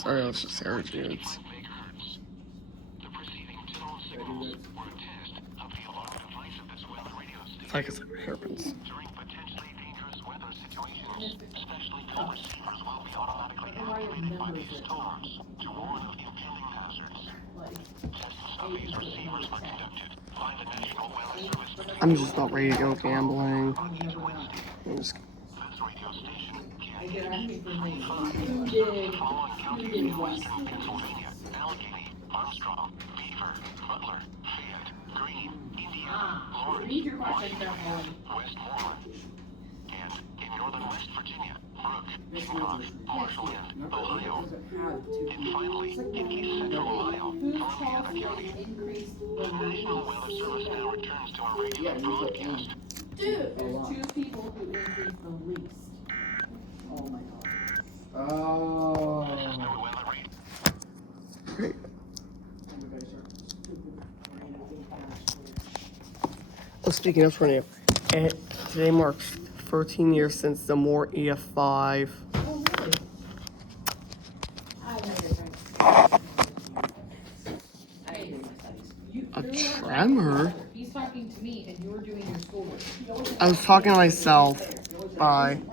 Sorry, that's just Sarah Dudes. It's like it's hairpins. I'm just not ready to go gambling. I'm just... Read your question carefully. In northern West Virginia, Brooke, Hancock, Marshland, Ohio. And finally, in east central Ohio, Columbia County. The National Weather Service now returns to our regular broadcast. Dude, there's two people who increased the least. Oh my god. Oh. Great. Oh, speaking of tornado, today marks 13 years since the Moore EF5. Oh, really? I know your friend. I didn't do my studies. A tremor? He's talking to me and you're doing your schoolwork. I was talking to myself. Bye.